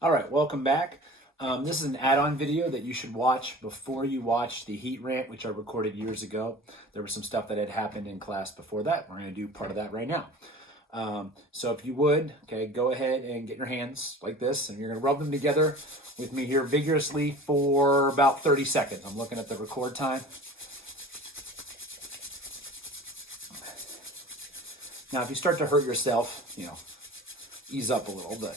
All right, welcome back. This is an add-on video that you should watch before you watch the Heat Rant, which I recorded years ago. There was some stuff that had happened in class before that. We're going to do part of that right now. So if you would, go ahead and get your hands like this, and you're going to rub them together with me here vigorously for about 30 seconds. I'm looking at the record time. Now, if you start to hurt yourself, ease up a little bit.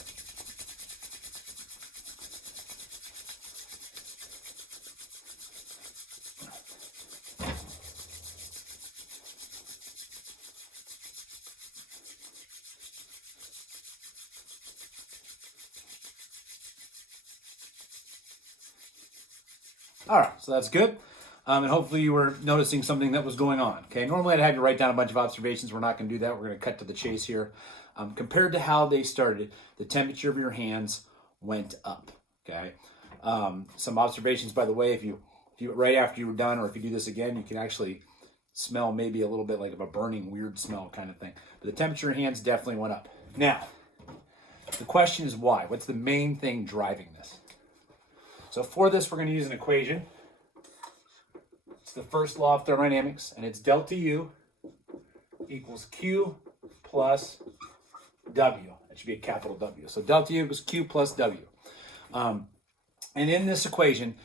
All right, so that's good. And hopefully you were noticing something that was going on. Okay, normally I'd have you write down a bunch of observations. We're not going to do that. We're going to cut to the chase here. Compared to how they started, the temperature of your hands went up. Okay, some observations, by the way, if you right after you were done, or if you do this again, you can actually smell maybe a little bit like of a burning, weird smell kind of thing. But the temperature of your hands definitely went up. Now, the question is why? What's the main thing driving this? So for this, we're going to use an equation. It's the first law of thermodynamics, and it's delta U equals Q plus W. That should be a capital W. So delta U equals Q plus W. And in this equation,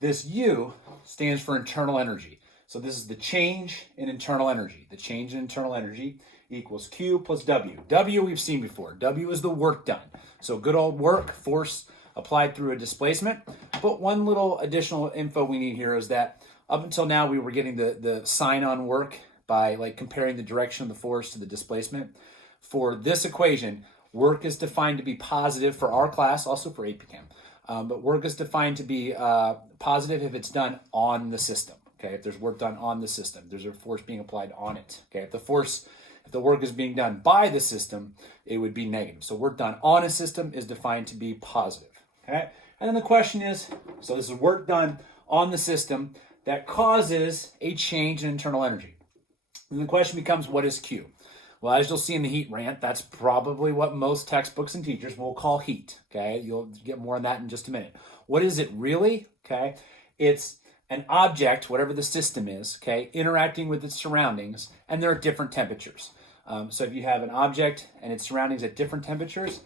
this U stands for internal energy. So this is the change in internal energy. The change in internal energy equals Q plus W. W we've seen before. W is the work done. So good old work, force applied through a displacement. But one little additional info we need here is that up until now we were getting the sign on work by comparing the direction of the force to the displacement. For this equation, work is defined to be positive for our class, also for AP Chem. But work is defined to be positive if it's done on the system. Okay, if there's work done on the system, there's a force being applied on it. Okay, if the work is being done by the system, it would be negative. So work done on a system is defined to be positive. Okay, and then the question is, so this is work done on the system that causes a change in internal energy. And the question becomes, what is Q? Well, as you'll see in the Heat Rant, that's probably what most textbooks and teachers will call heat. Okay, you'll get more on that in just a minute. What is it really? Okay, it's an object, whatever the system is, interacting with its surroundings, and they're at different temperatures. So if you have an object and its surroundings at different temperatures,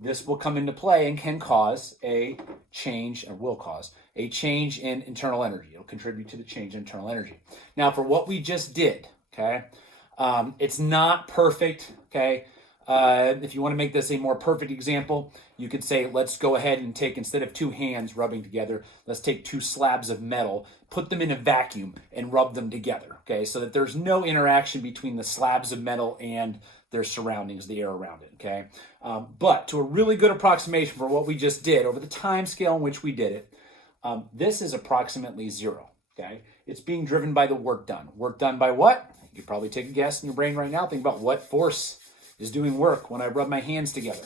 this will come into play and can cause a change, or will cause a change in internal energy. It'll contribute to the change in internal energy. Now, for what we just did, it's not perfect, if you want to make this a more perfect example, you could say, let's go ahead and take, instead of two hands rubbing together, let's take two slabs of metal, put them in a vacuum, and rub them together, so that there's no interaction between the slabs of metal and their surroundings, the air around it, But to a really good approximation for what we just did, over the time scale in which we did it, this is approximately 0, It's being driven by the work done. Work done by what? You could probably take a guess in your brain right now. Think about what force is doing work when I rub my hands together.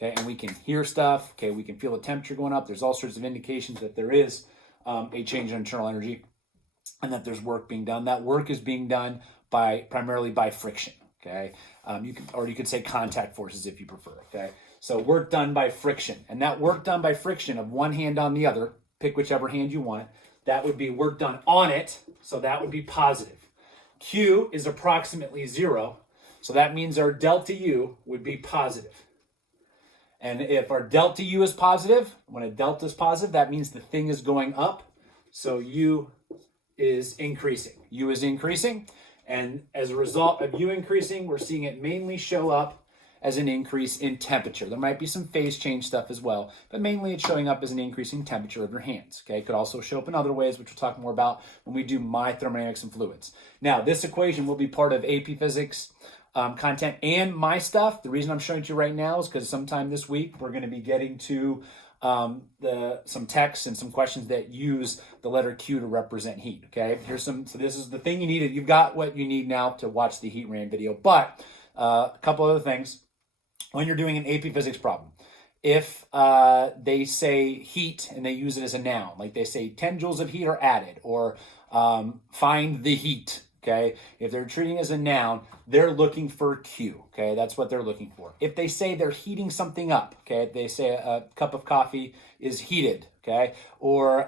And we can hear stuff. We can feel the temperature going up. There's all sorts of indications that there is a change in internal energy and that there's work being done. That work is being done primarily by friction. You could say contact forces if you prefer. So work done by friction, and that work done by friction of one hand on the other, pick whichever hand you want, that would be work done on it, so that would be positive. Q is approximately 0, so that means our delta U would be positive. And if our delta U is positive, when a delta is positive, that means the thing is going up, so U is increasing. U is increasing. And as a result of U increasing, we're seeing it mainly show up as an increase in temperature. There might be some phase change stuff as well, but mainly it's showing up as an increase in temperature of your hands. It could also show up in other ways, which we'll talk more about when we do my thermodynamics and fluids. Now, this equation will be part of AP Physics content and my stuff. The reason I'm showing it to you right now is because sometime this week we're going to be getting to some texts and some questions that use the letter Q to represent heat. So this is the thing you needed. You've got what you need now to watch the Heat Rant video. But a couple other things. When you're doing an AP Physics problem, if they say heat and they use it as a noun, like they say 10 joules of heat are added, or find the heat, okay, if they're treating as a noun, they're looking for Q, okay? That's what they're looking for. If they say they're heating something up, okay, if they say a cup of coffee is heated, okay, or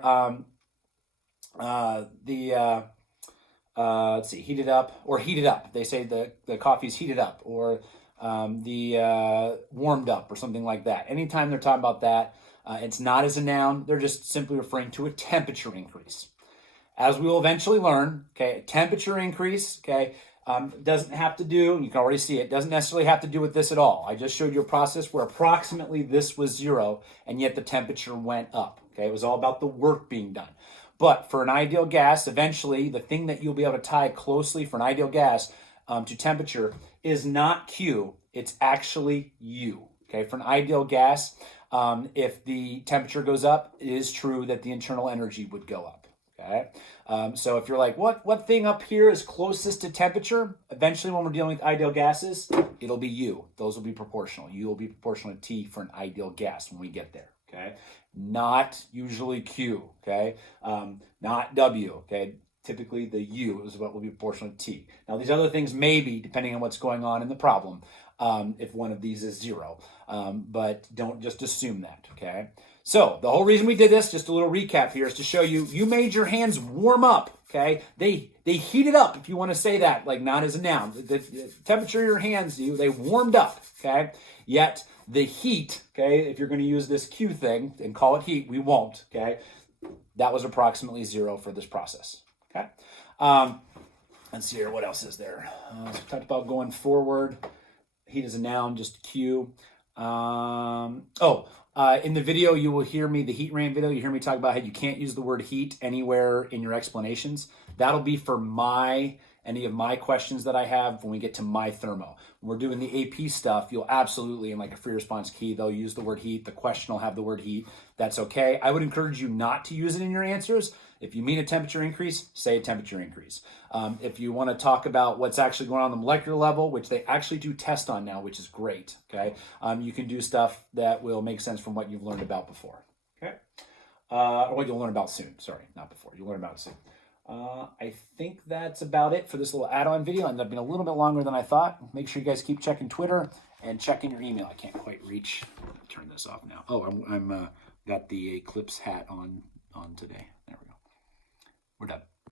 let's see, heated up or heated up. They say the coffee's heated up or warmed up or something like that. Anytime they're talking about that, it's not as a noun. They're just simply referring to a temperature increase. As we will eventually learn, okay, temperature increase, okay, doesn't have to do, you can already see it, doesn't necessarily have to do with this at all. I just showed you a process where approximately this was 0, and yet the temperature went up, okay? It was all about the work being done. But for an ideal gas, eventually, the thing that you'll be able to tie closely for an ideal gas to temperature is not Q, it's actually U, okay? For an ideal gas, if the temperature goes up, it is true that the internal energy would go up. Okay, so if you're like, what thing up here is closest to temperature? Eventually, when we're dealing with ideal gases, it'll be U. Those will be proportional. U will be proportional to T for an ideal gas when we get there. Okay, not usually Q. Okay, not W. Okay, typically the U is what will be proportional to T. Now, these other things may be, depending on what's going on in the problem, if one of these is 0, but don't just assume that. Okay. So the whole reason we did this, just a little recap here, is to show you, you made your hands warm up, okay? They heated up, if you want to say that, like not as a noun. The temperature of your hands, they warmed up, okay? Yet the heat, okay, if you're going to use this Q thing and call it heat, we won't, okay? That was approximately 0 for this process, okay? Let's see here, what else is there? So we talked about going forward. Heat is a noun, just Q. In the video, you will hear me, the Heat Rant video, you hear me talk about how you can't use the word heat anywhere in your explanations. That'll be for any of my questions that I have when we get to my thermo. When we're doing the AP stuff, you'll absolutely, in like a free response key, they'll use the word heat. The question will have the word heat. That's okay. I would encourage you not to use it in your answers. If you mean a temperature increase, say a temperature increase. If you want to talk about what's actually going on the molecular level, which they actually do test on now, which is great, okay? You can do stuff that will make sense from what you've learned about before, okay? Or what you'll learn about soon. Sorry, not before. You'll learn about it soon. I think that's about it for this little add-on video. It ended up being a little bit longer than I thought. Make sure you guys keep checking Twitter and checking your email. I can't quite reach. Turn this off now. Oh, I'm got the Eclipse hat on today. There we go. We're done.